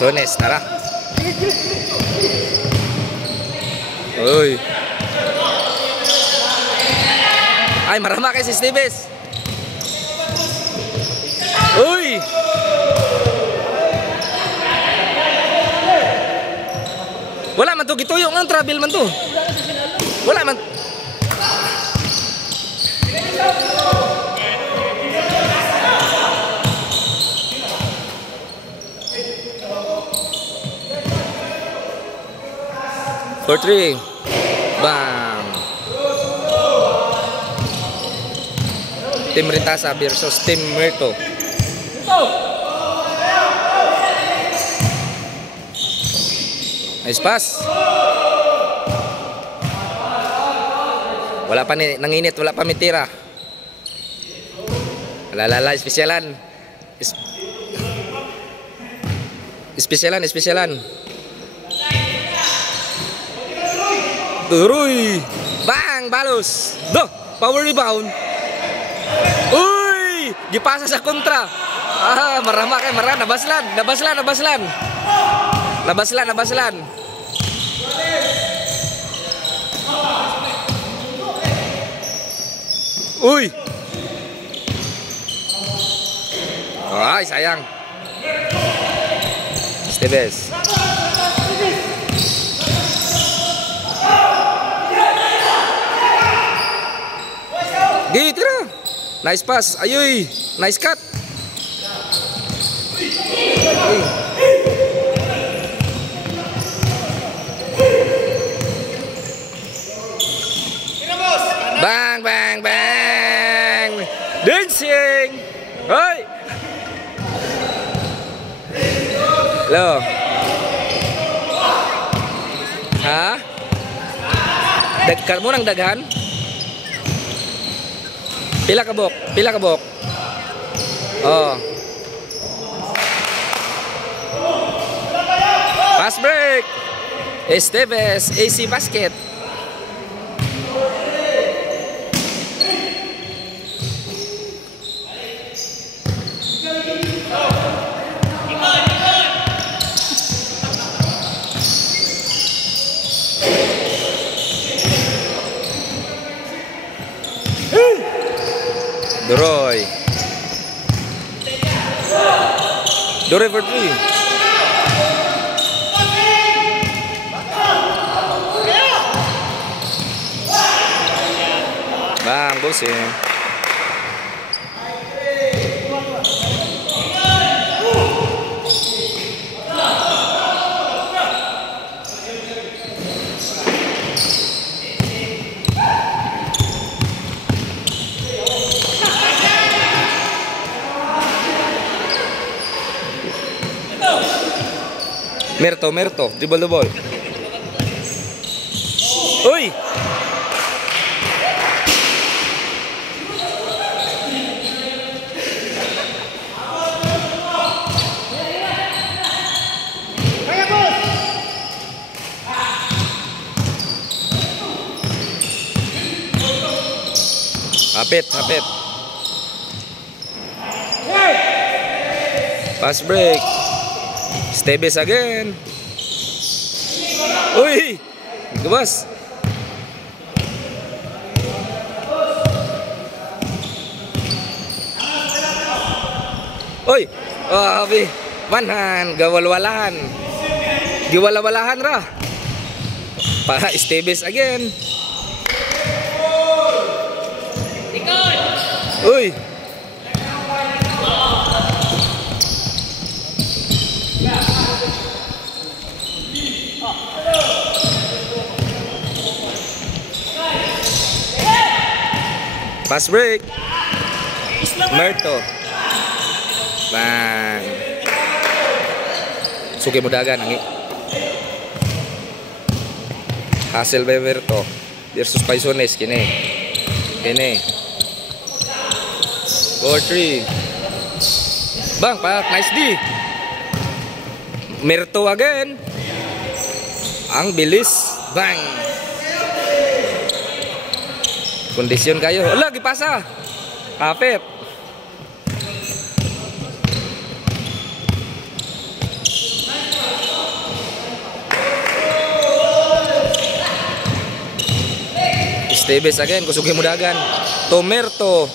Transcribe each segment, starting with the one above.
Paisones, tara. Uy. Ay, marama kay si Steves. Uy. Wala man to gituyo ng travel man to. Wala man. For 3. Bang. Team Rintasa versus Team Merto. Nice pass. Wala pa ni nanginit, wala pa mitira. Lalala, spesyalan. Spesyalan. Uy! Bang! Balos! Do! Power rebound! Uy! Gipasa sa kontra! Ah, marama kay marana. Nabaslan! Uy! Ay, sayang. Steves. Di, tira. Nice pass. Ayoy. Nice cut. Bang. Dancing. Hoy. Hello. Ha? Dagkan mo ng daghan? Pila ka bok? Oh. Pass break. Steves, AC basket. Doroy for 3. Bang, bossing. Merto, dribble the ball. Uy! Hapit. Pass break. Steves again. Uy! Gabas. Uy! Oh, habi. Manhan. Giwalawalahan ra. Para Steves again. Uy! Pass break. Merto. Bang. Suki mo dagan nangi. Hasil by Merto versus Paisones kini. 4-3. Bang, pak, nice D. Merto again. Ang bilis. Bang. Kondisyon kayo. Lagi pasa. Kapit. Esteves again, kusugin mo dagan. Tomerto.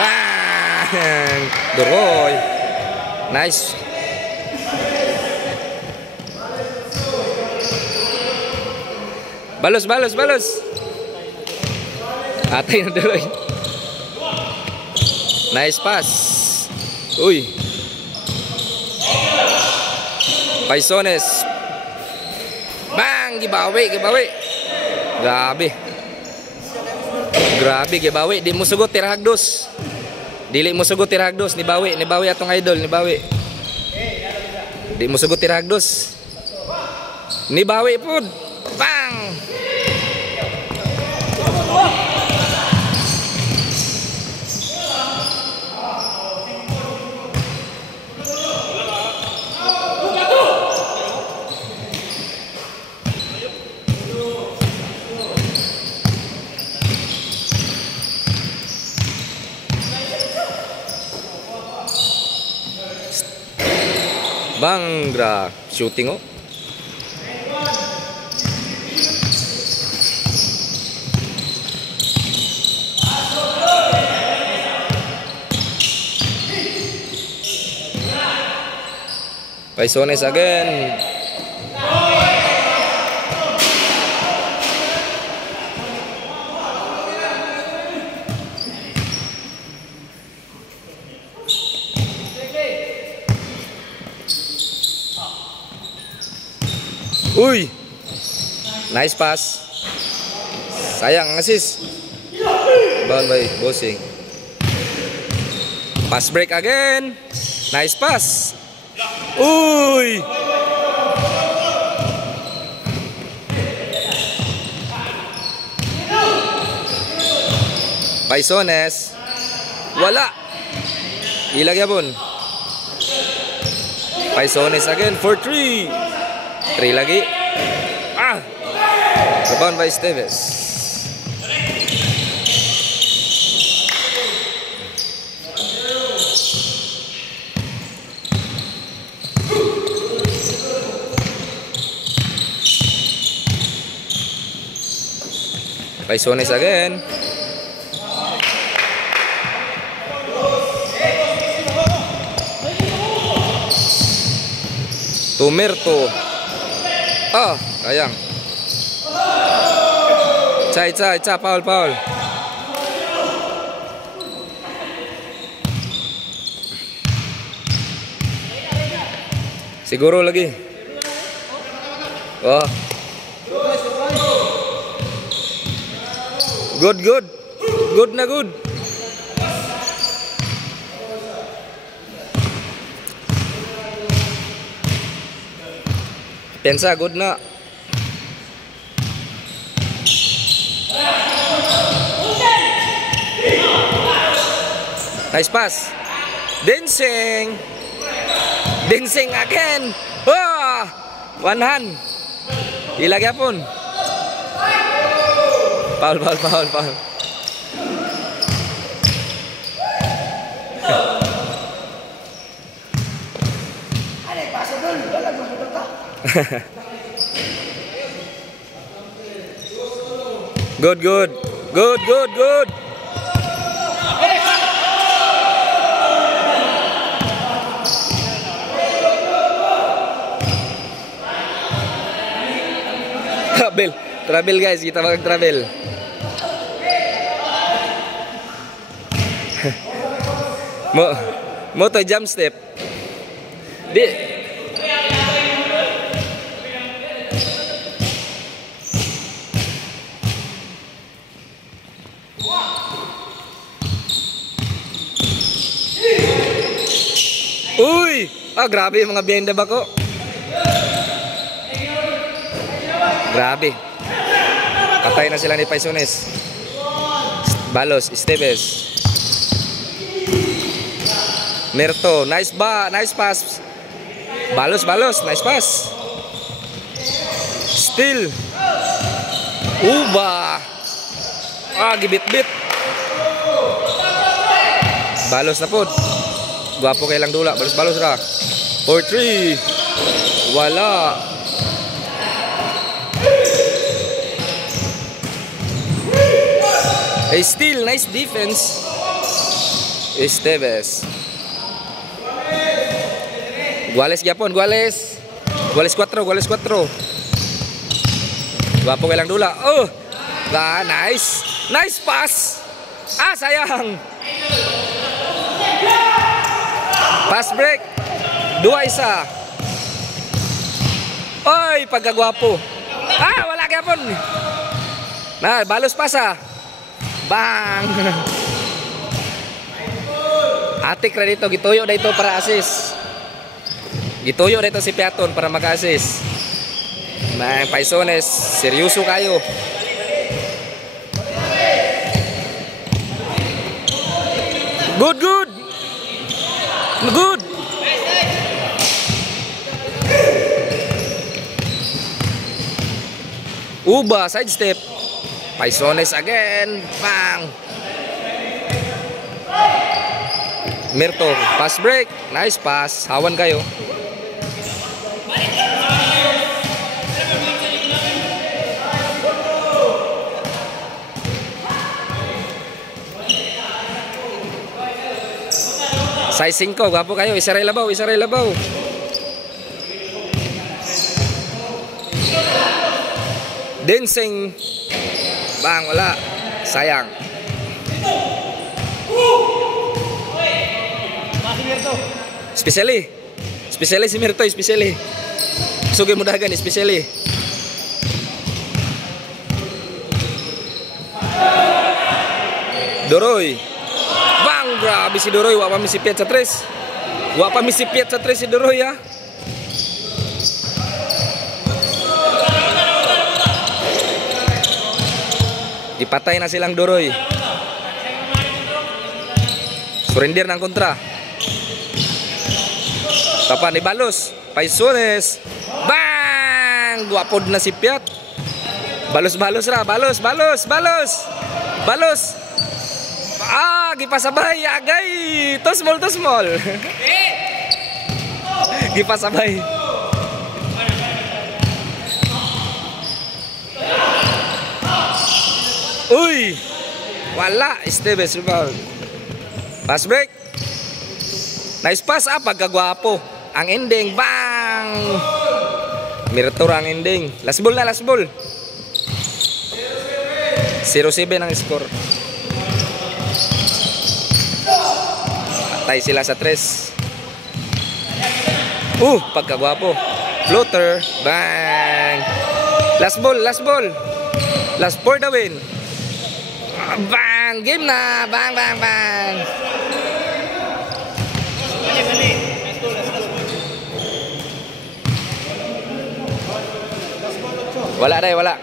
Bang! Duroy. Nice. Balos, balos, balos. Atay na Duroy. Nice pass. Uy. Paisones. Bang! Gibawi, gibawi. Grabe. Grabe, gibawi. Di mo sugot tirahagdos. Dili mo sugot tirahagdos. Nibawi, nibawi atong idol. Nibawi. Di mo sugot tirahagdos. Nibawi po. Bang! Bangra shooting oh. Paisones again. Uy, nice pass. Sayang assist. Bound by Bossing. Pass break again. Nice pass. Uy. Paisones. Wala. Ilagay pun. Paisones again for 3. 3 lagi. Ah. Rebound by Esteves. Paisones again. Tomerto. Ah, sayang. Cha, foul. Siguro lagi. Oh. Good. Good na good. Pensa good na. Nice pass. Dancing again. Oh! One hand. Ilagay pun. Foul. Good. Travel guys, kita mag-travel. Mo to jump step. Di. Uy! Ah, grabe yung mga behind the back ko. Grabe. Patay na sila ni Paisones. Balos, Esteves. Merto, nice pass. Balos, nice pass. Still. Uba. Ah, gibit-bit. Balos na po. Gwapo kay lang dula. Balos ra. 4-3. Wala. Still, nice defense. Esteves. Guales gyapon, Guales. Guales 4, Guales 4. Gwapo kay lang dula. Oh! Nice. Nice pass. Ah, sayang. Pass break. 2-1. Oy, pagkagwapo. Ah, wala gyapon. Nah, balos pasa. Bang. Atik ra dito, gituyo dito para assist. Gituyo dito si Piaton para mag-assist. Mang Paisones, seryoso kayo. Good, good. Good. Uba, side step. Paisones again. Bang. Mirto, pass break. Nice pass. Hawan kayo. Size 5, gwapo kayo. Isaray labaw, isaray labaw. Dancing. Bang, wala. Sayang. Especially si Mirto, especially. Sugay mo dagan, especially. Doroy. Bang, grabe si Doroy. Wa pa misipiyat sa tres. Wa pa misipiyat sa tres si Doroy, ha. Ipatay na silang Doroy. Surrender ng kontra. Kapan ibalos. Paisones. Bang! Guwapod na si Piat. Balos-balos ra. Balos. Ah, gipasabay. Agay. Tosmol. Gipasabay. Uy! Wala. Esteves rebound. Pass break. Nice pass. Ah, pagkagwapo. Ang ending. Bang! Mirto ang ending. Last ball na, last ball. 0-7 ang score. Patay sila sa 3. Pagkagwapo. Floater. Bang! Last ball. Last for the win. Bang! Game na! Bang! Wala.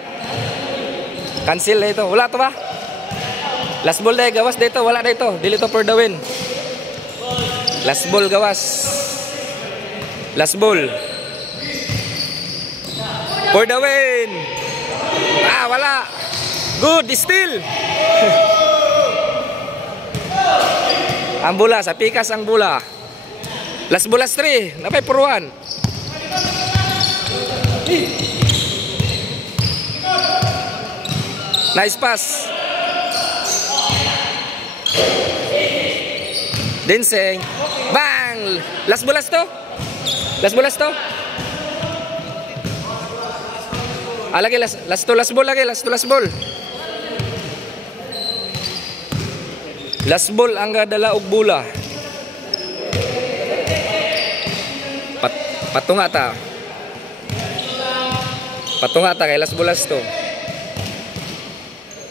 Cancel na ito. Wala to ba? Last ball dahil gawas dito. Wala na ito. Dili to for the win. Last ball gawas. Last ball. For the win. Ah, wala. Good. Still. Ang bola. Sa pikas ang bola. Last ball, last 3. Napay for 1. Nice pass. Dancing. Bang! Last ball, last to. Lagi last ball lagi. Last ball. Last ball ang dala og bola. Patunga ta kay last ball last to.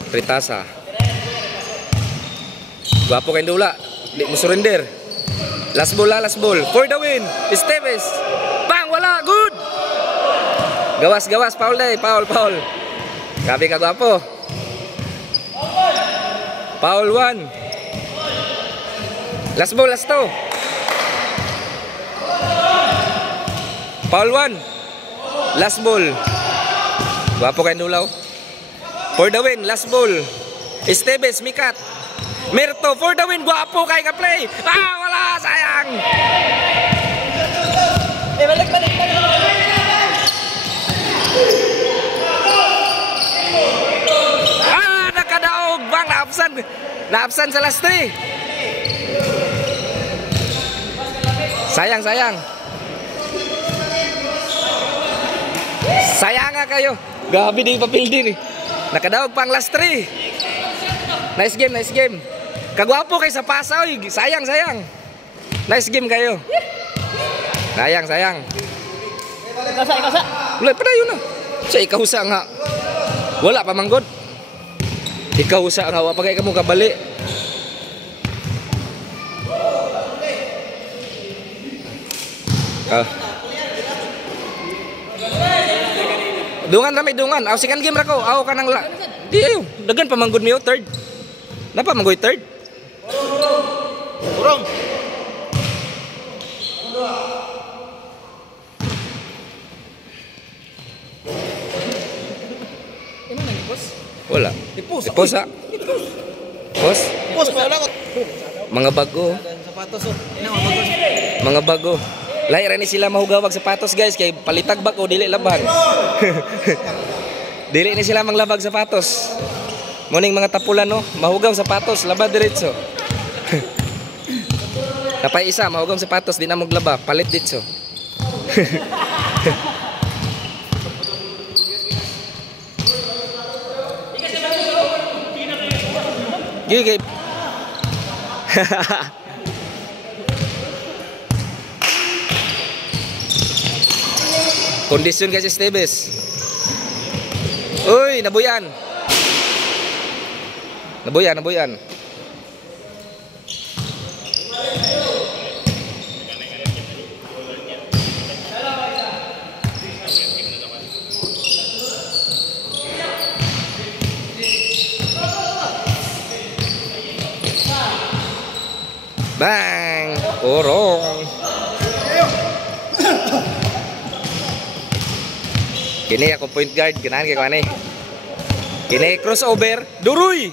Pritasa. Gwapo kay dula. Di mo surrender. Last ball. For the win. Esteves. Bang, wala. Good. Gawas. Foul day. Foul. Grabe ka gwapo. Foul 1. Last ball, last 2. Foul 1. Last ball. Gwapo kay dulaw. For the win, last ball. Esteves, Mikat. Mirto, for the win. Guwapo kay ka-play. Ah, wala. Sayang. Balik. Ah, nakadaog. Bang, Na-absan sa last 3. Sayang. Sayang nga kayo. Gabi di papil din eh. Nakadawag pang last 3. Nice game. Kagwapo kay sa pasa oy. Sayang. Nice game kayo. Sayang. Ikasa. Wala pa dayon na. Siya ikahusa nga. Wala pa manggod. Ikahusa nga wa pa kay kamo kabali. Dungan. Aw second game ra ko. Aw kanang la. Di ayo. Dagan pa manggod miyo third. Napa manggoy third? Urong. Wala. Ipos ha? Pos? Ipos pa lang. Mga bago. Sapatos Mga bago. Lahi ra ni sila mahugawag sapatos guys kay palitag bag o dili labag. Dili ni sila manglabag sapatos. Muning mga tapulan no, mahugaw sapatos, labad diretso. Napay isa mahugaw sapatos di na maglaba, palit ditso. Gigi. Kondisyon kasi Stebes. Uy, nabuyan. Bang! Urong. Kini ako point guard, ganahan kay kuan eh. Kini crossover, duruy.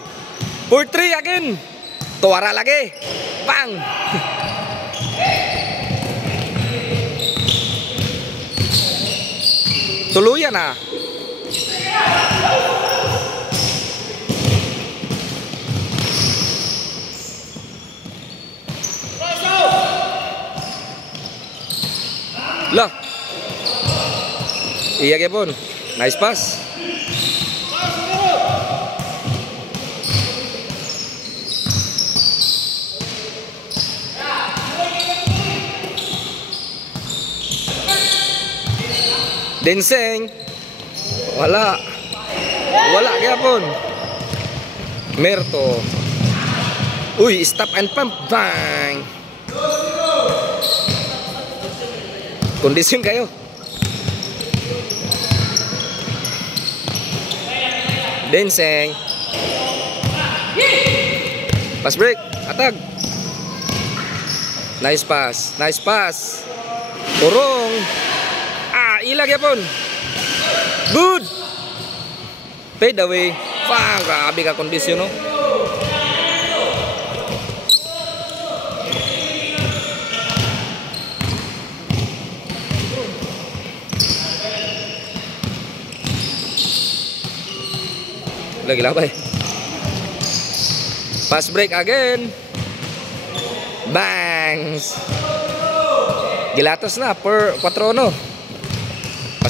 4-3 again. Tuwara lagi. Bang! Tuluyan na. Lah. Iya Kepon. Nice pass. Denseng. Wala Kepon. Merto. Uy, stop and pump. Bang. Kondisyon kayo. Denseng. Pass break. Atag. Nice pass. Urong. Ilag yapon. Good. Fade away. Pang, grabe ka kondisyon no. Lagi labay. Pass break again. Bangs. Gilatos na per 4 no.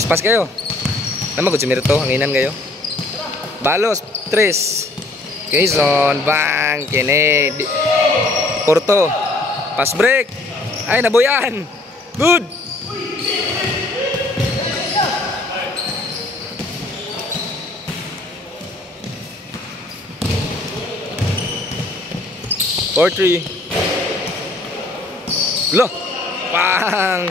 Pas kayo. Nama ko Mirto, hanginan kayo. Balos 3. Quezon, bang, kini. Porto. Pass break. Ay nabuyan. Good. Or 3. Loh. Pang.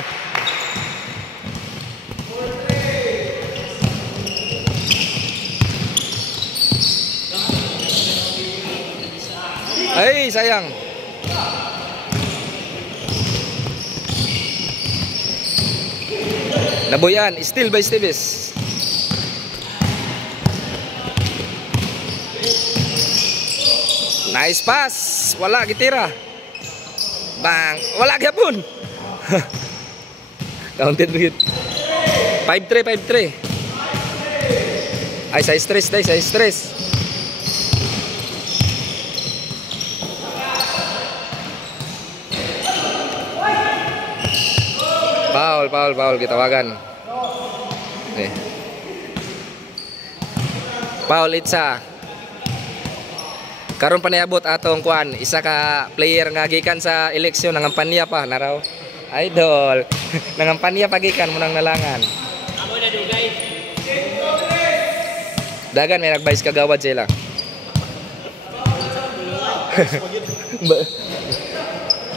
Ay, sayang. Nabuyan, still by Stevens. Nice pass. Wala gitira. Bang, wala gyapon. Counted hit. 5-3. Ay, sa stress. Foul gitawagan. Foul itsa. Karon pa niabot atong kuan, isa ka player nga gikan sa eleksyon nangampanya pa naraw. Idol. Nangampanya pa gikan mo nang nalangan. Amo na dugay. Dagan may nagbais kagawad sila.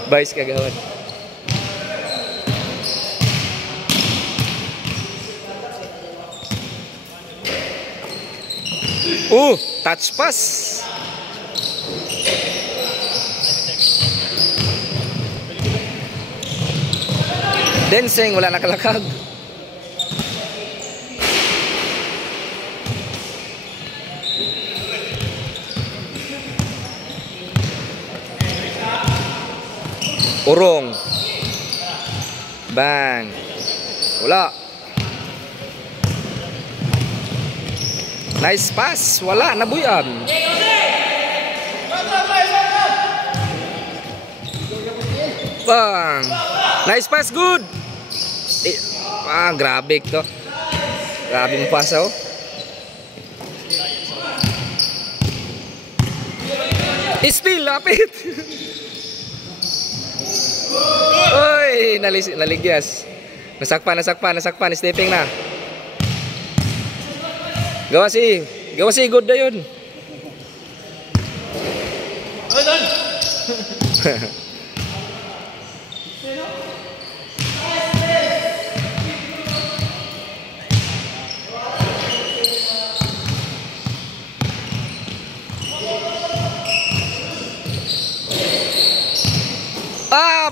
Bais kagawad. Touch pass. Denseng wala nakalakag. Urong. Bang. Wala. Nice pass. Wala. Nabuyan. Bang. Nice pass. Good. Grabe to. Grabe mo pasa oh. Still lapit. Oy, naligyas. Nasakpan, stepping na. Gawa si good na yun.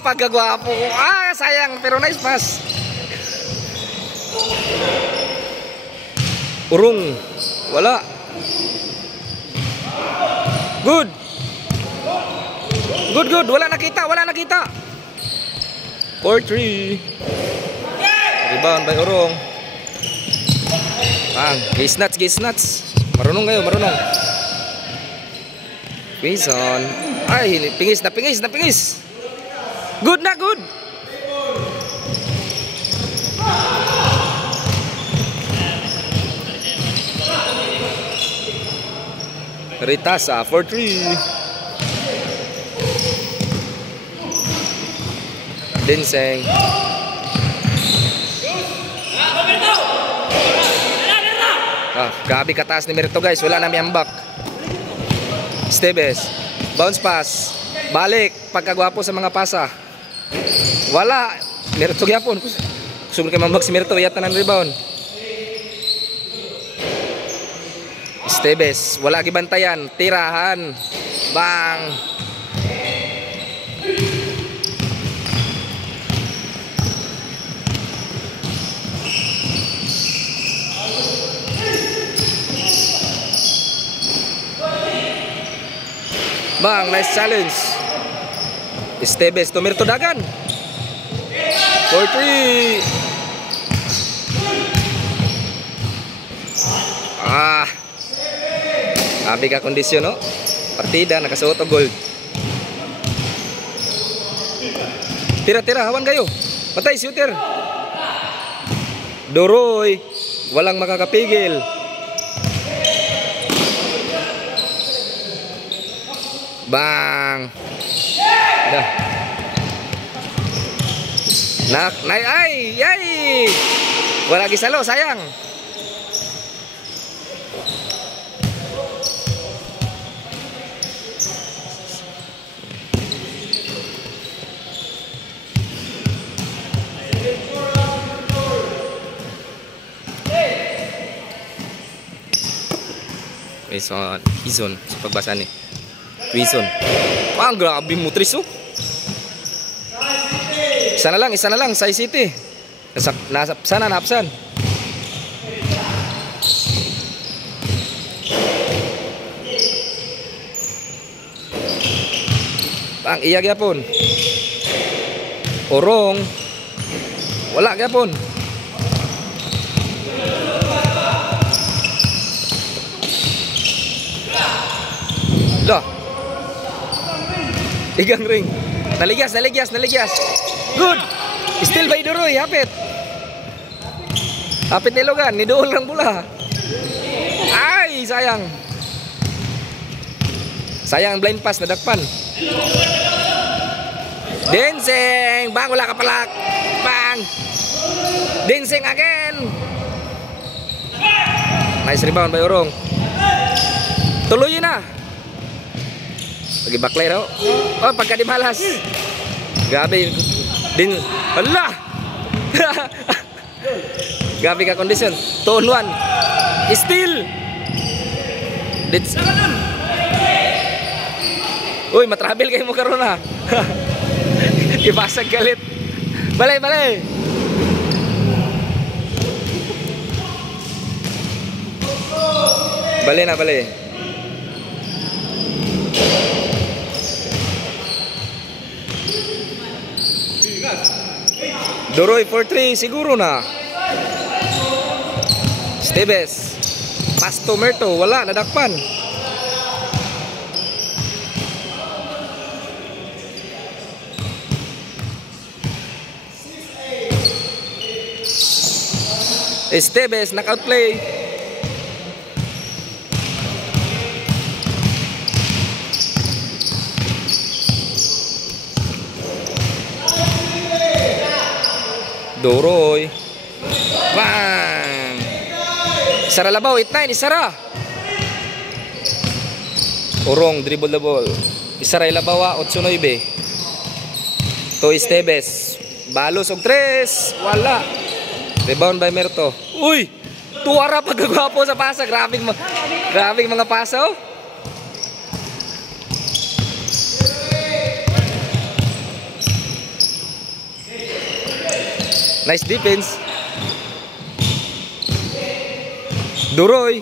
Pagkagwapo ko. Sayang pero nice pass. Urong. Wala. Good. Wala nakita. 4-3. Rebound by Urong. Gisnuts. Marunong kayo. Quezon. Ay, pingis. Good. Ritasa 4-3. Denseng. Gabi kataas ni Merito guys. Wala na miyambak. Esteves. Bounce pass. Balik. Pagkagwapo sa mga pasa. Wala. Merito gyapon. Gusto kay mambak si Merito. Yata ng rebound. Esteves. Wala gibantayan. Tirahan. Bang. Bang, nice challenge. Esteves to Merito dagan. 4-3. Abi ka kondisyon no. Partida nakasuot og gold. Tira hawan kayo. Patay shooter. Doroy, walang makakapigil. Bang. Dah. Ay. Wala gisalo, sayang. Quezon sa pagbasa ni Quezon. Grabe mo tris oh. Isa na lang Sai City. Sana napsan. Bang iya gyapon. Urong. Wala gyapon. Dah. Igang ring. Naligyas. Good. Still by Doroy, hapit. Apit nilugan, nidool lang bola. Ay, sayang. Sayang blind pass, nadakpan. Denseng, bang, wala ka palak. Bang. Denseng again. Nice rebound by Orong. Tuloy na. Lagi baklay raw. Oh, pagka di malas. Gabi. Din. Allah. Gabi ka kondisyon. 2-on-1. Steal. Uy, matravel kayo mo karon na. Ibasag galit. Balay, balay. Balay na, balay. Doroy for 3, siguro na. Esteves. Pasto Merto, wala, nadakpan. Esteves, knockout play. Doroy. Bang! Isara labaw, 8-9, isara. Orong, dribble the ball. Isara ilabaw, 8-9. To Esteves. Balos og 3. Wala. Rebound by Merto. Uy! Tuwara pagkagwapo sa pasa. Grabing mga pasa, oh. Nice defense. Doroy.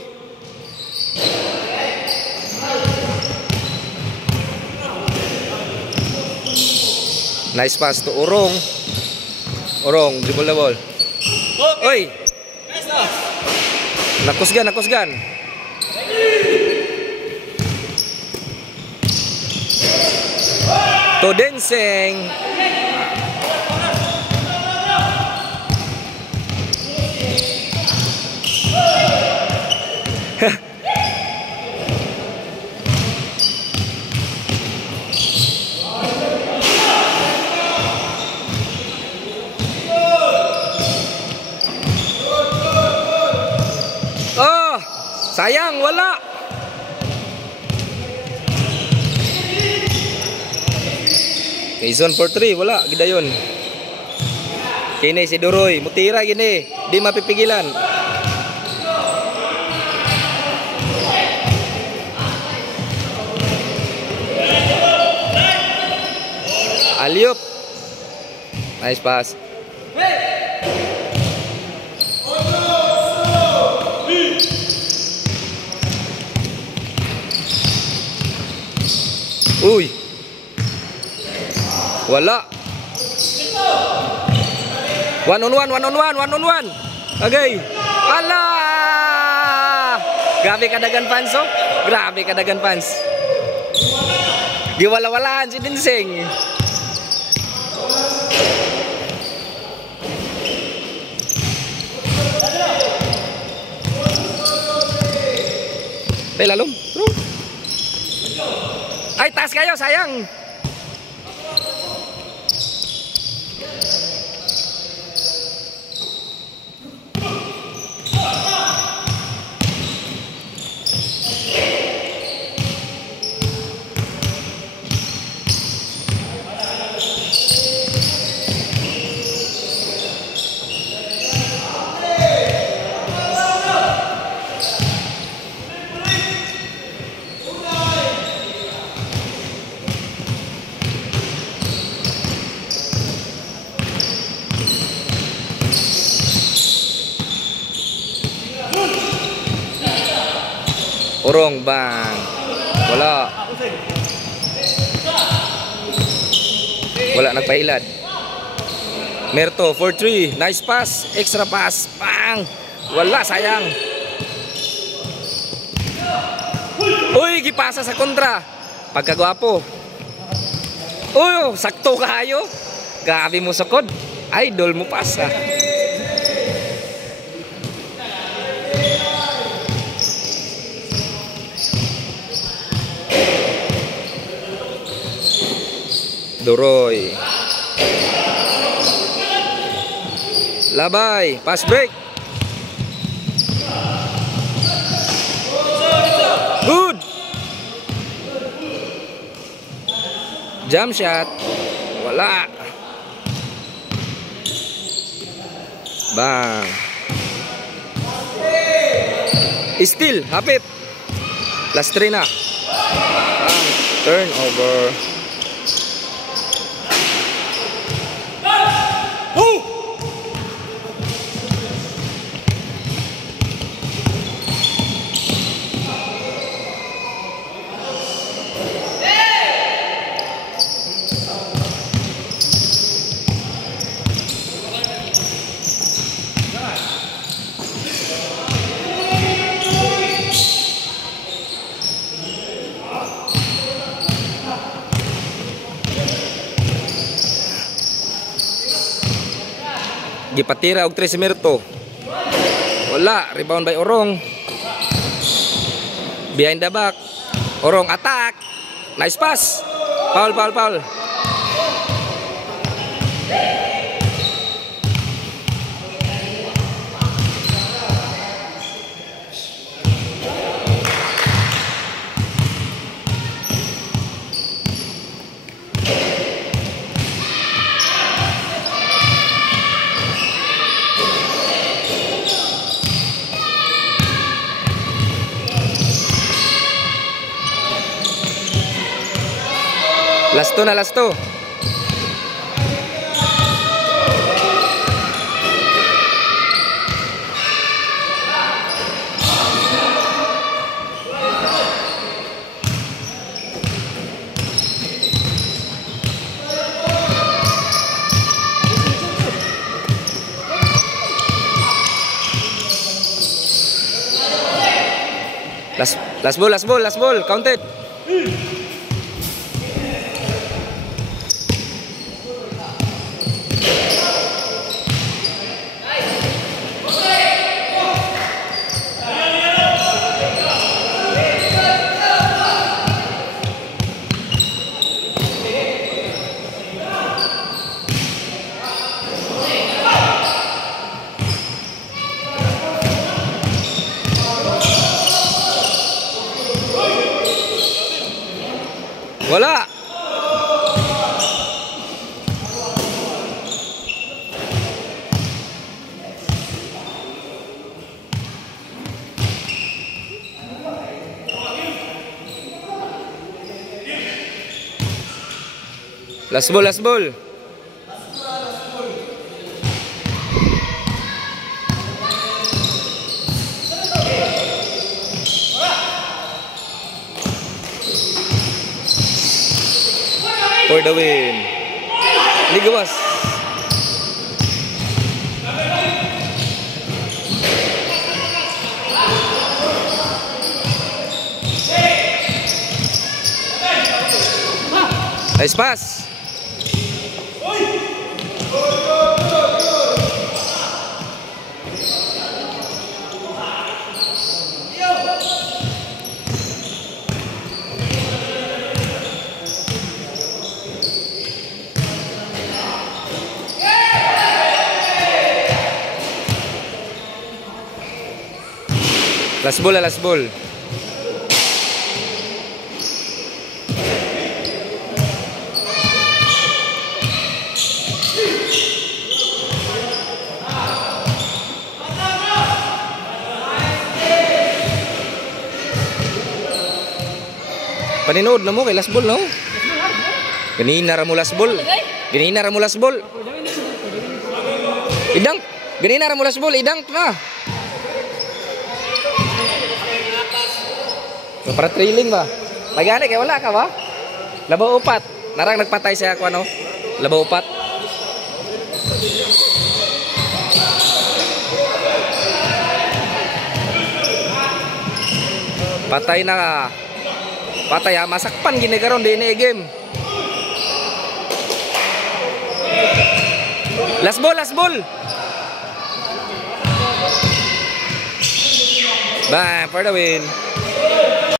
Nice pass to Orong. Orong, dribble the ball. Oy! Nakusgan, nakusgan. To Denseng. Oh, sayang, wala. Quezon for 3, wala, gidayon. Kini si Doroy, mutira gini, di mapipigilan. Aliop. Nice pass. Uy. Wala. 1-on-1, 1-on-1, 1-on-1. Okay. Alah. Grabe kadagan fans, oh. Grabe kadagan fans. Giwala-walaan si Denseng. Lalom. Ay, taas kayo, sayang. Orong, bang. Wala. Wala, nagpahilad. Merto for 3. Nice pass. Extra pass. Bang. Wala, sayang. Uy, gipasa sa kontra. Pagkagwapo. Uy, sakto kayo. Grabe mo sa kod. Idol mo pasa. Duroy. Labay, pass break. Good. Jump shot. Wala. Bang. Still, hapit. Last 3 na. Bang. Turnover. Gipatira og 3 si Mirto. Wala, rebound by Orong. Behind the back. Orong attack. Nice pass. Foul, foul, foul. Last 2 na, last 2. Last ball, last ball, last ball. Counted. Wala. Last ball, last ball. For the win. Ligawas. Nice pass. Last ball, last ball. Paninood na mo kay last ball, no? Ganina ra mo last ball. Ganina ra mo last ball. Idang. Ganina ra mo last ball, idang na. Para trailing ba? Magani kay wala ka ba? Labaw upat. Narang nagpatay siya ako ano? Labaw upat. Patay na ka. Patay ha, masakpan gini karon di ini game. Last ball, last ball. Bang, for the win.